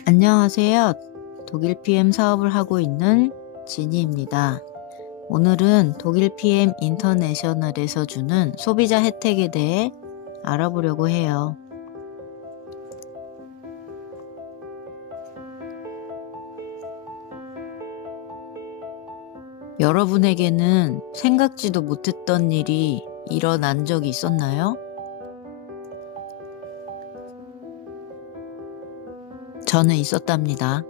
안녕하세요. 독일 PM 사업을 하고 있는 지니입니다. 오늘은 독일 PM 인터내셔널에서 주는 소비자 혜택에 대해 알아보려고 해요. 여러분에게는 생각지도 못했던 일이 일어난 적이 있었나요? 저는 있었답니다.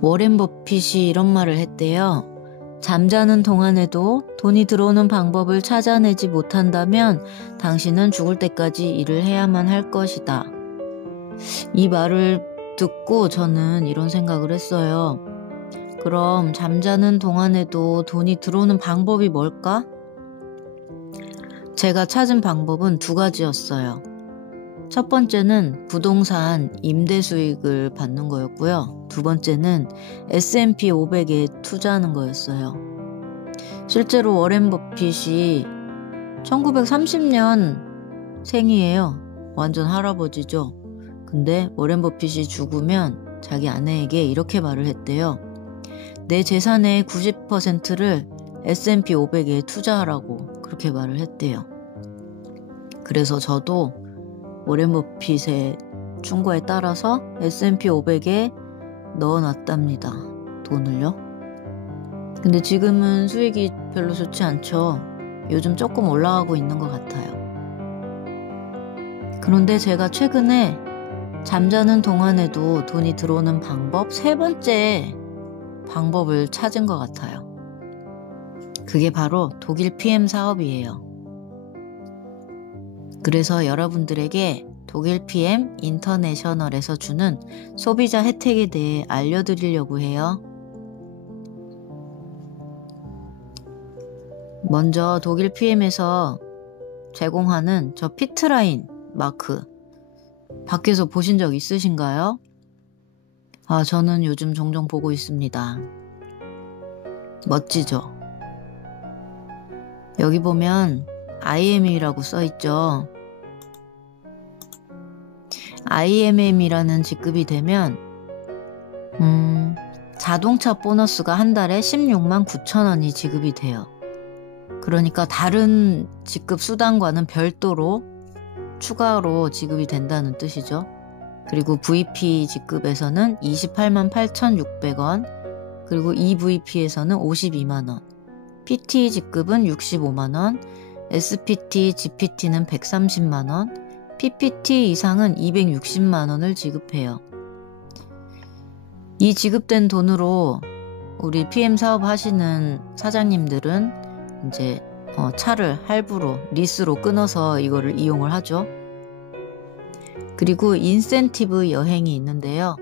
워렌 버핏이 이런 말을 했대요. 잠자는 동안에도 돈이 들어오는 방법을 찾아내지 못한다면 당신은 죽을 때까지 일을 해야만 할 것이다. 이 말을 듣고 저는 이런 생각을 했어요. 그럼 잠자는 동안에도 돈이 들어오는 방법이 뭘까? 제가 찾은 방법은 두 가지였어요. 첫 번째는 부동산 임대 수익을 받는 거였고요. 두 번째는 S&P 500에 투자하는 거였어요. 실제로 워렌 버핏이 1930년 생이에요. 완전 할아버지죠. 근데 워렌 버핏이 죽으면 자기 아내에게 이렇게 말을 했대요. 내 재산의 90%를 S&P 500에 투자하라고 그렇게 말을 했대요. 그래서 저도 워렌 버핏의 충고에 따라서 S&P 500에 넣어놨답니다. 돈을요. 근데 지금은 수익이 별로 좋지 않죠. 요즘 조금 올라가고 있는 것 같아요. 그런데 제가 최근에 잠자는 동안에도 돈이 들어오는 방법 세 번째 방법을 찾은 것 같아요. 그게 바로 독일 PM 사업이에요. 그래서 여러분들에게 독일 PM 인터내셔널에서 주는 소비자 혜택에 대해 알려드리려고 해요. 먼저 독일 PM에서 제공하는 저 피트라인 마크 밖에서 보신 적 있으신가요? 저는 요즘 종종 보고 있습니다. 멋지죠? 여기 보면 IME라고 써있죠. IMM이라는 직급이 되면 자동차 보너스가 한 달에 16만 9천 원이 지급이 돼요. 그러니까 다른 직급 수당과는 별도로 추가로 지급이 된다는 뜻이죠. 그리고 VP 직급에서는 28만 8,600원, 그리고 EVP에서는 52만 원, PT 직급은 65만 원, SPT, GPT는 130만 원, PPT 이상은 260만 원을 지급해요. 이 지급된 돈으로 우리 PM 사업 하시는 사장님들은 이제 차를 할부로 리스로 끊어서 이거를 이용을 하죠. 그리고 인센티브 여행이 있는데요.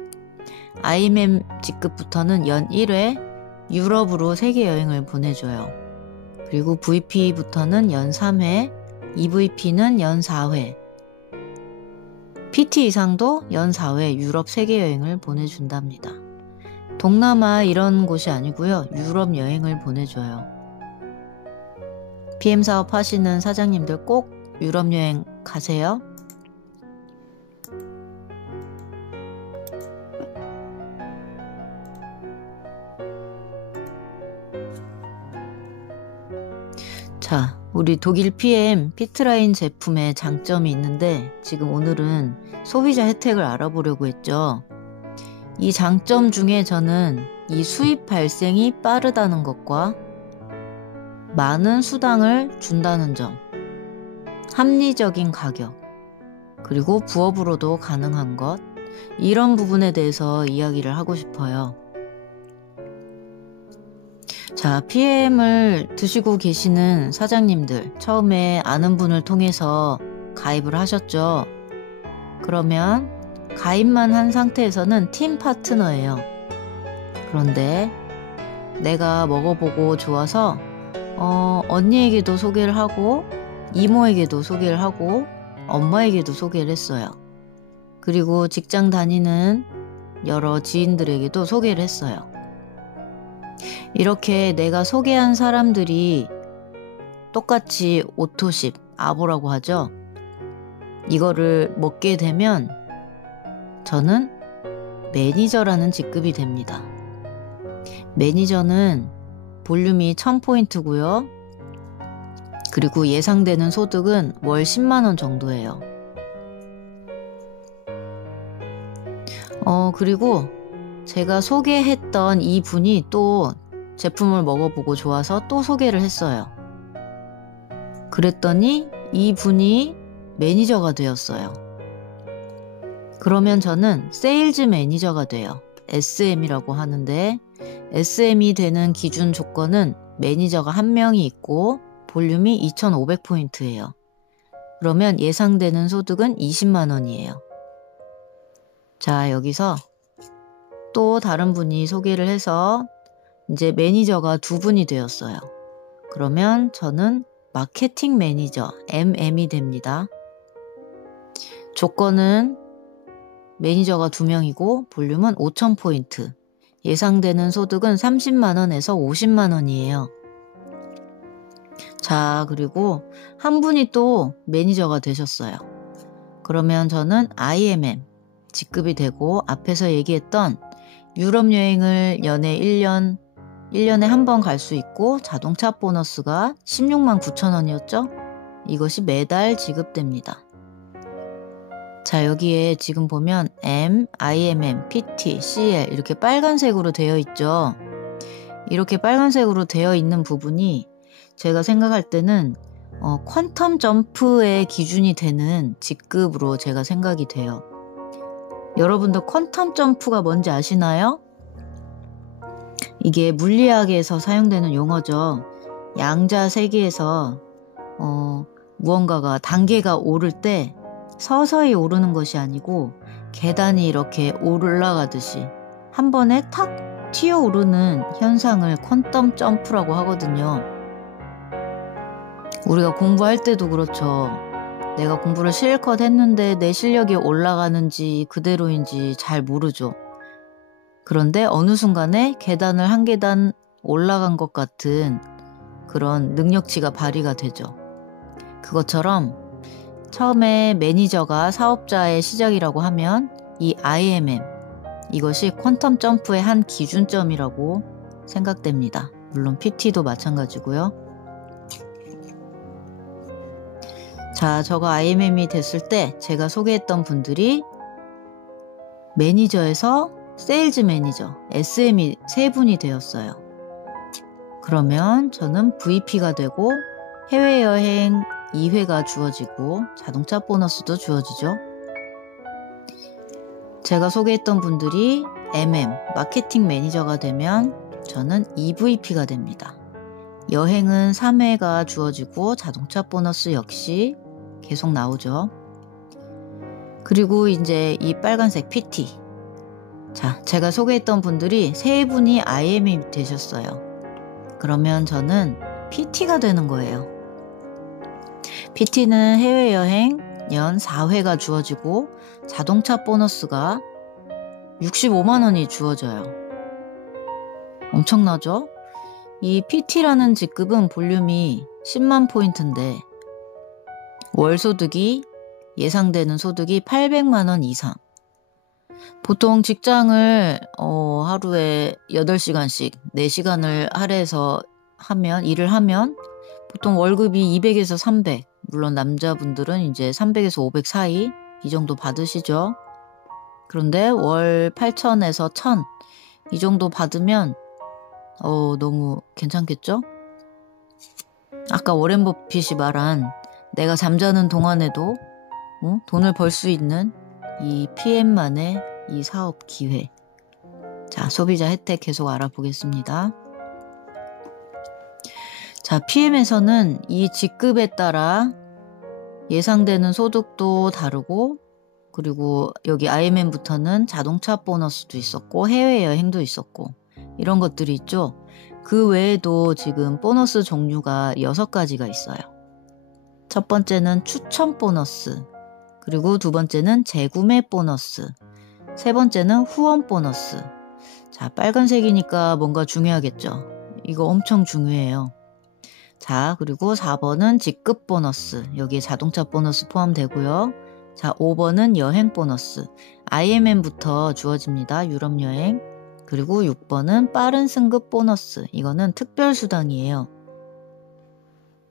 IMM 직급부터는 연 1회 유럽으로 세계 여행을 보내줘요. 그리고 VP부터는 연 3회, EVP는 연 4회, PT 이상도 연 4회 유럽 세계 여행을 보내준답니다. 동남아 이런 곳이 아니고요. 유럽 여행을 보내줘요. PM 사업 하시는 사장님들 꼭 유럽 여행 가세요. 자, 우리 독일 PM 피트라인 제품의 장점이 있는데 지금 오늘은 소비자 혜택을 알아보려고 했죠. 이 장점 중에 저는 이 수입 발생이 빠르다는 것과 많은 수당을 준다는 점, 합리적인 가격, 그리고 부업으로도 가능한 것, 이런 부분에 대해서 이야기를 하고 싶어요. 자, PM을 드시고 계시는 사장님들, 처음에 아는 분을 통해서 가입을 하셨죠. 그러면 가입만 한 상태에서는 팀 파트너예요. 그런데 내가 먹어보고 좋아서 언니에게도 소개를 하고 이모에게도 소개를 하고 엄마에게도 소개를 했어요. 그리고 직장 다니는 여러 지인들에게도 소개를 했어요. 이렇게 내가 소개한 사람들이 똑같이 오토십, 아보라고 하죠. 이거를 먹게 되면 저는 매니저라는 직급이 됩니다. 매니저는 볼륨이 1000포인트고요. 그리고 예상되는 소득은 월 10만원 정도예요. 그리고 제가 소개했던 이 분이 또 제품을 먹어보고 좋아서 또 소개를 했어요. 그랬더니 이 분이 매니저가 되었어요. 그러면 저는 세일즈 매니저가 돼요. SM이라고 하는데 SM이 되는 기준 조건은 매니저가 1명이 있고 볼륨이 2500포인트예요. 그러면 예상되는 소득은 20만원이에요. 자, 여기서 또 다른 분이 소개를 해서 이제 매니저가 2분이 되었어요. 그러면 저는 마케팅 매니저 MM이 됩니다. 조건은 매니저가 2명이고 볼륨은 5000포인트. 예상되는 소득은 30만원에서 50만원이에요. 자, 그리고 한 분이 또 매니저가 되셨어요. 그러면 저는 IMM 직급이 되고 앞에서 얘기했던 유럽 여행을 연애 1년에 한 번 갈 수 있고 자동차 보너스가 16만 9천원이었죠? 이것이 매달 지급됩니다. 자, 여기에 지금 보면 M, IMM, PT, CL 이렇게 빨간색으로 되어 있죠. 이렇게 빨간색으로 되어 있는 부분이 제가 생각할 때는 퀀텀 점프의 기준이 되는 직급으로 제가 생각이 돼요. 여러분도 퀀텀 점프가 뭔지 아시나요? 이게 물리학에서 사용되는 용어죠. 양자 세계에서 무언가가 단계가 오를 때 서서히 오르는 것이 아니고 계단이 이렇게 올라가듯이 한 번에 탁 튀어오르는 현상을 퀀텀 점프라고 하거든요. 우리가 공부할 때도 그렇죠. 내가 공부를 실컷 했는데 내 실력이 올라가는지 그대로인지 잘 모르죠. 그런데 어느 순간에 계단을 한 계단 올라간 것 같은 그런 능력치가 발휘가 되죠. 그것처럼 처음에 매니저가 사업자의 시작이라고 하면 이 IMM, 이것이 퀀텀 점프의 한 기준점이라고 생각됩니다. 물론 PT도 마찬가지고요. 자, 저가 IMM이 됐을 때 제가 소개했던 분들이 매니저에서 세일즈 매니저, SM이 3분이 되었어요. 그러면 저는 VP가 되고 해외여행 2회가 주어지고 자동차 보너스도 주어지죠. 제가 소개했던 분들이 MM, 마케팅 매니저가 되면 저는 EVP가 됩니다. 여행은 3회가 주어지고 자동차 보너스 역시 계속 나오죠. 그리고 이제 이 빨간색 PT. 자, 제가 소개했던 분들이 3분이 IM이 되셨어요. 그러면 저는 PT가 되는 거예요. PT는 해외여행 연 4회가 주어지고 자동차 보너스가 65만원이 주어져요. 엄청나죠? 이 PT라는 직급은 볼륨이 10만 포인트인데 월 소득이 예상되는 소득이 800만원 이상. 보통 직장을 하루에 8시간씩 4시간을 할애해서 일을 하면 보통 월급이 200에서 300, 물론 남자분들은 이제 300에서 500 사이 이 정도 받으시죠. 그런데 월 8천에서 1000 이 정도 받으면 너무 괜찮겠죠? 아까 워렌 버핏이 말한 내가 잠자는 동안에도 돈을 벌 수 있는 이 PM만의 이 사업 기회. 자, 소비자 혜택 계속 알아보겠습니다. 자, PM에서는 이 직급에 따라 예상되는 소득도 다르고, 그리고 여기 IMM부터는 자동차 보너스도 있었고 해외여행도 있었고 이런 것들이 있죠. 그 외에도 지금 보너스 종류가 6가지가 있어요. 첫 번째는 추천 보너스, 그리고 두 번째는 재구매 보너스, 세 번째는 후원 보너스. 자, 빨간색이니까 뭔가 중요하겠죠. 이거 엄청 중요해요. 자, 그리고 4번은 직급 보너스. 여기에 자동차 보너스 포함되고요. 자, 5번은 여행 보너스. IMM부터 주어집니다. 유럽 여행. 그리고 6번은 빠른 승급 보너스. 이거는 특별 수당이에요.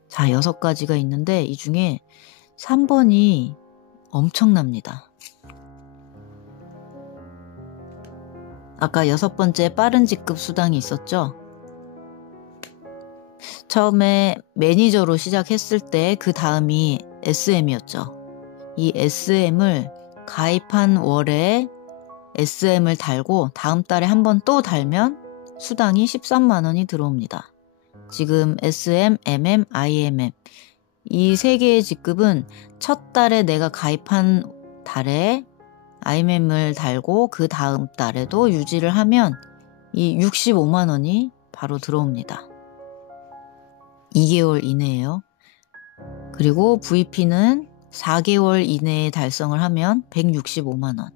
자, 6가지가 있는데 이 중에 3번이 엄청납니다. 아까 6번째 빠른 직급 수당이 있었죠? 처음에 매니저로 시작했을 때 그 다음이 SM이었죠. 이 SM을 가입한 월에 SM을 달고 다음 달에 한 번 또 달면 수당이 13만원이 들어옵니다. 지금 SM, MM, IMM 이 3개의 직급은 첫 달에 내가 가입한 달에 IMM을 달고 그 다음 달에도 유지를 하면 이 65만원이 바로 들어옵니다. 2개월 이내에요. 그리고 VP는 4개월 이내에 달성을 하면 165만원.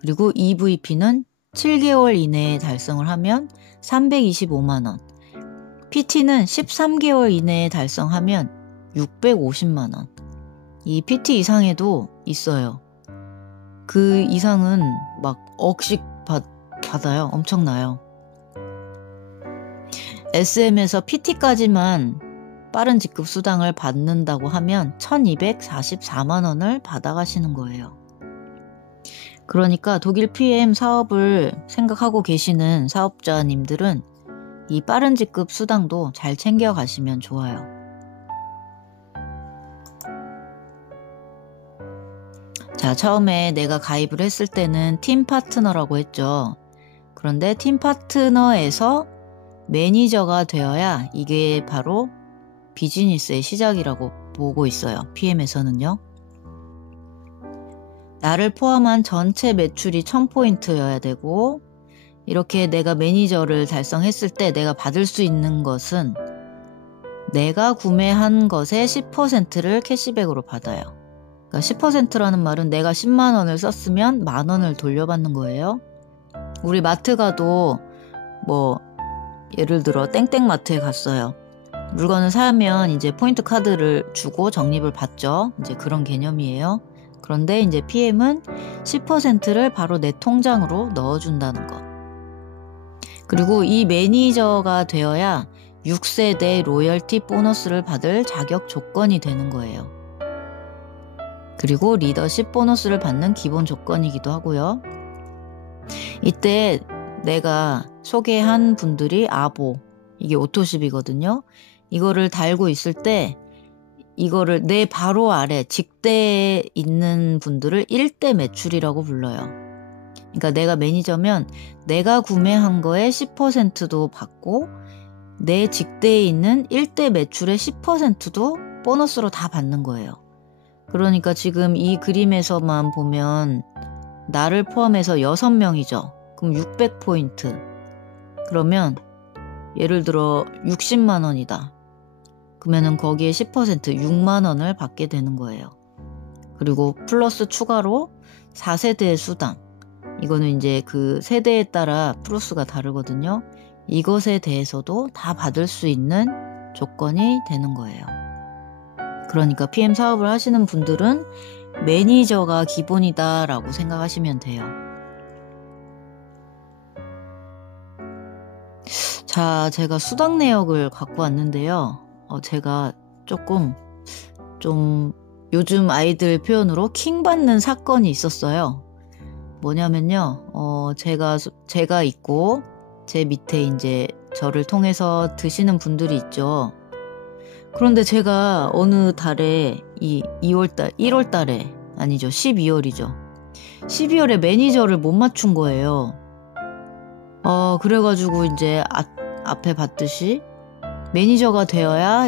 그리고 EVP는 7개월 이내에 달성을 하면 325만원. PT는 13개월 이내에 달성하면 650만원. 이 PT 이상에도 있어요. 그 이상은 막 억씩 받아요. 엄청나요. SM에서 PT까지만 빠른 직급 수당을 받는다고 하면 1244만원을 받아가시는 거예요. 그러니까 독일 PM 사업을 생각하고 계시는 사업자님들은 이 빠른 직급 수당도 잘 챙겨가시면 좋아요. 자, 처음에 내가 가입을 했을 때는 팀 파트너라고 했죠. 그런데 팀 파트너에서 매니저가 되어야 이게 바로 비즈니스의 시작이라고 보고 있어요. PM에서는요. 나를 포함한 전체 매출이 1000포인트여야 되고 이렇게 내가 매니저를 달성했을 때 내가 받을 수 있는 것은 내가 구매한 것의 10%를 캐시백으로 받아요. 그러니까 10%라는 말은 내가 10만원을 썼으면 만원을 돌려받는 거예요. 우리 마트 가도 뭐 예를 들어 땡땡마트에 갔어요. 물건을 사면 이제 포인트 카드를 주고 적립을 받죠. 이제 그런 개념이에요. 그런데 이제 PM은 10%를 바로 내 통장으로 넣어준다는 것. 그리고 이 매니저가 되어야 6세대 로열티 보너스를 받을 자격 조건이 되는 거예요. 그리고 리더십 보너스를 받는 기본 조건이기도 하고요. 이때 내가 소개한 분들이 아보, 이게 오토십이거든요. 이거를 달고 있을 때 이거를 내 바로 아래 직대에 있는 분들을 1대 매출이라고 불러요. 그러니까 내가 매니저면 내가 구매한 거에 10%도 받고 내 직대에 있는 1대 매출의 10%도 보너스로 다 받는 거예요. 그러니까 지금 이 그림에서만 보면 나를 포함해서 6명이죠. 그럼 600포인트. 그러면 예를 들어 60만원이다. 그러면은 거기에 10% 6만원을 받게 되는 거예요. 그리고 플러스 추가로 4세대의 수당. 이거는 이제 그 세대에 따라 플러스가 다르거든요. 이것에 대해서도 다 받을 수 있는 조건이 되는 거예요. 그러니까 PM 사업을 하시는 분들은 매니저가 기본이다라고 생각하시면 돼요. 자, 제가 수당 내역을 갖고 왔는데요. 제가 조금 좀 요즘 아이들 표현으로 킹 받는 사건이 있었어요. 뭐냐면요. 제가 있고 제 밑에 이제 저를 통해서 드시는 분들이 있죠. 그런데 제가 어느 달에 이 2월달, 1월달에 아니죠. 12월이죠. 12월에 매니저를 못 맞춘 거예요. 그래가지고 이제 앞에 봤듯이 매니저가 되어야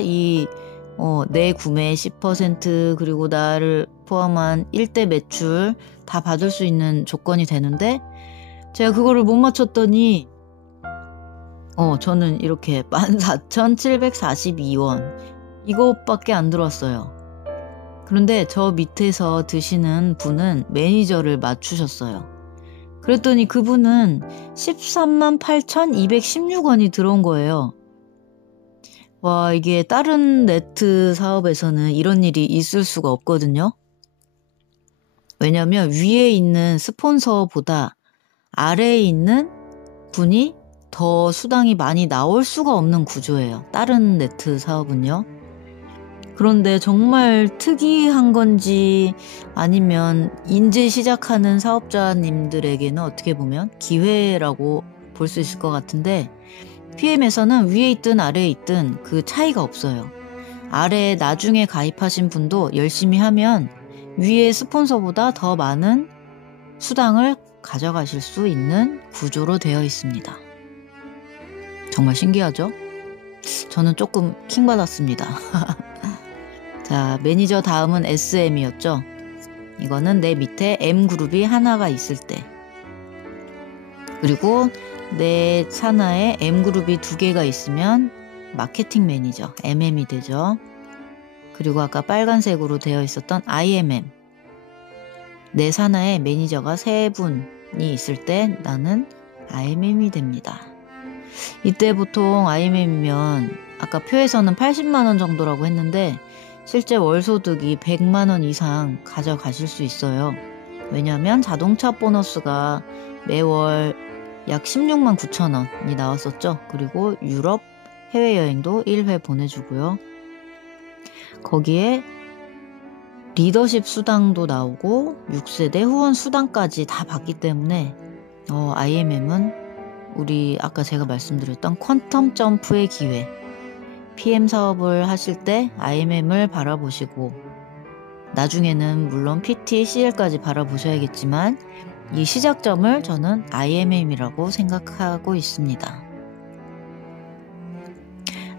내 구매의 10% 그리고 나를 포함한 1대 매출 다 받을 수 있는 조건이 되는데 제가 그거를 못 맞췄더니 저는 이렇게 14,742원 이것밖에 안 들어왔어요. 그런데 저 밑에서 드시는 분은 매니저를 맞추셨어요. 그랬더니 그분은 138,216원이 들어온 거예요. 와, 이게 다른 네트 사업에서는 이런 일이 있을 수가 없거든요. 왜냐면 위에 있는 스폰서보다 아래에 있는 분이 더 수당이 많이 나올 수가 없는 구조예요. 다른 네트 사업은요. 그런데 정말 특이한 건지 아니면 인제 시작하는 사업자님들에게는 어떻게 보면 기회라고 볼 수 있을 것 같은데, PM에서는 위에 있든 아래에 있든 그 차이가 없어요. 아래에 나중에 가입하신 분도 열심히 하면 위에 스폰서보다 더 많은 수당을 가져가실 수 있는 구조로 되어 있습니다. 정말 신기하죠? 저는 조금 킹받았습니다. 자, 매니저 다음은 SM이었죠. 이거는 내 밑에 M그룹이 하나가 있을 때, 그리고 내 산하에 M그룹이 2개가 있으면 마케팅 매니저 MM이 되죠. 그리고 아까 빨간색으로 되어 있었던 IMM, 내 산하에 매니저가 3분이 있을 때 나는 IMM이 됩니다. 이때 보통 IMM이면 아까 표에서는 80만원 정도라고 했는데 실제 월소득이 100만원 이상 가져가실 수 있어요. 왜냐하면 자동차 보너스가 매월 약 16만 9천 원이 나왔었죠. 그리고 유럽 해외여행도 1회 보내주고요. 거기에 리더십 수당도 나오고 6세대 후원 수당까지 다 받기 때문에 IMM은 우리 아까 제가 말씀드렸던 퀀텀 점프의 기회, PM 사업을 하실 때 IMM을 바라보시고 나중에는 물론 PT, CL까지 바라보셔야겠지만 이 시작점을 저는 IMM이라고 생각하고 있습니다.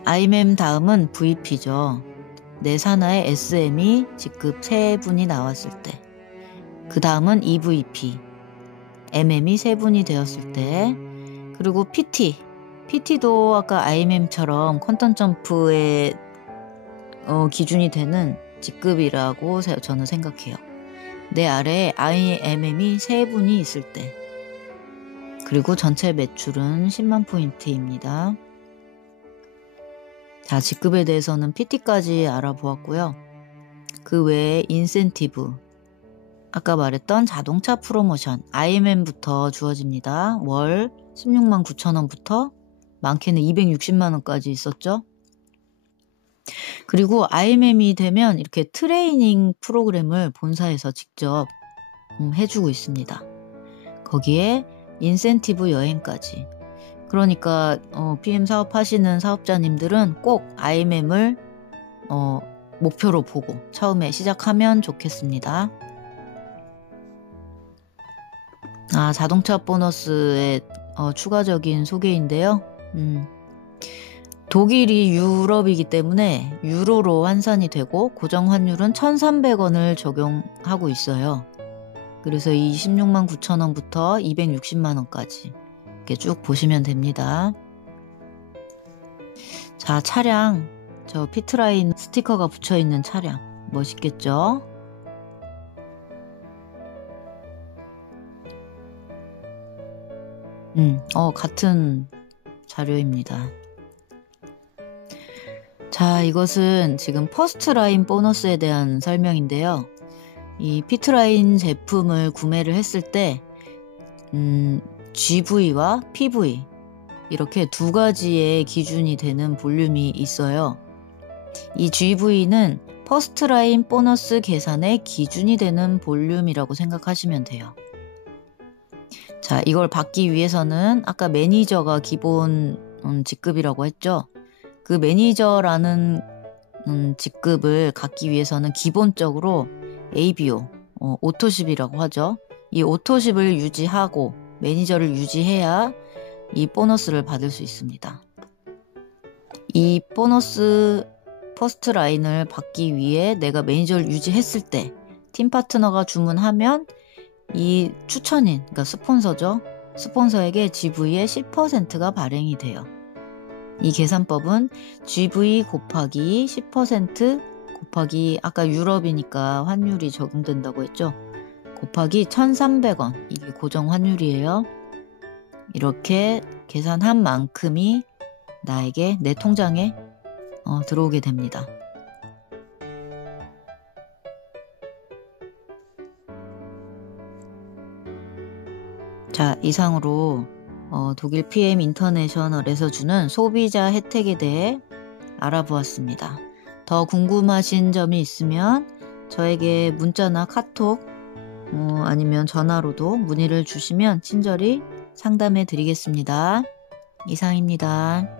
IMM 다음은 VP죠. 내 산하에 SM이 직급 3분이 나왔을 때, 그 다음은 EVP, MM이 3분이 되었을 때, 그리고 PT도 아까 IMM처럼 퀀텀 점프의 기준이 되는 직급이라고 저는 생각해요. 내 아래에 IMM이 3분이 있을 때, 그리고 전체 매출은 10만 포인트입니다. 자, 직급에 대해서는 PT까지 알아보았고요. 그 외에 인센티브, 아까 말했던 자동차 프로모션, IMM부터 주어집니다. 월 16만 9천 원부터 많게는 260만 원까지 있었죠. 그리고 IMM이 되면 이렇게 트레이닝 프로그램을 본사에서 직접 해주고 있습니다. 거기에 인센티브 여행까지. 그러니까 PM 사업 하시는 사업자님들은 꼭 IMM을 목표로 보고 처음에 시작하면 좋겠습니다. 자동차 보너스의 추가적인 소개인데요. 독일이 유럽이기 때문에 유로로 환산이 되고 고정 환율은 1,300원을 적용하고 있어요. 그래서 이 16만 9천 원부터 260만 원까지 이렇게 쭉 보시면 됩니다. 자, 차량, 저 피트라인 스티커가 붙여있는 차량 멋있겠죠? 같은 자료입니다. 자, 이것은 지금 퍼스트라인 보너스에 대한 설명인데요. 이 피트라인 제품을 구매를 했을 때 GV와 PV 이렇게 2가지의 기준이 되는 볼륨이 있어요. 이 GV는 퍼스트라인 보너스 계산의 기준이 되는 볼륨이라고 생각하시면 돼요. 자, 이걸 받기 위해서는 아까 매니저가 기본 직급이라고 했죠. 그 매니저라는 직급을 갖기 위해서는 기본적으로 ABO, 오토십이라고 하죠. 이 오토십을 유지하고 매니저를 유지해야 이 보너스를 받을 수 있습니다. 이 보너스 퍼스트 라인을 받기 위해 내가 매니저를 유지했을 때 팀 파트너가 주문하면 이 추천인, 그러니까 스폰서죠. 스폰서에게 GV의 10%가 발행이 돼요. 이 계산법은 GV 곱하기 10% 곱하기 아까 유럽이니까 환율이 적용된다고 했죠. 곱하기 1,300원, 이게 고정 환율이에요. 이렇게 계산한 만큼이 나에게 내 통장에 들어오게 됩니다. 자, 이상으로 독일 PM 인터내셔널에서 주는 소비자 혜택에 대해 알아보았습니다. 더 궁금하신 점이 있으면 저에게 문자나 카톡 아니면 전화로도 문의를 주시면 친절히 상담해 드리겠습니다. 이상입니다.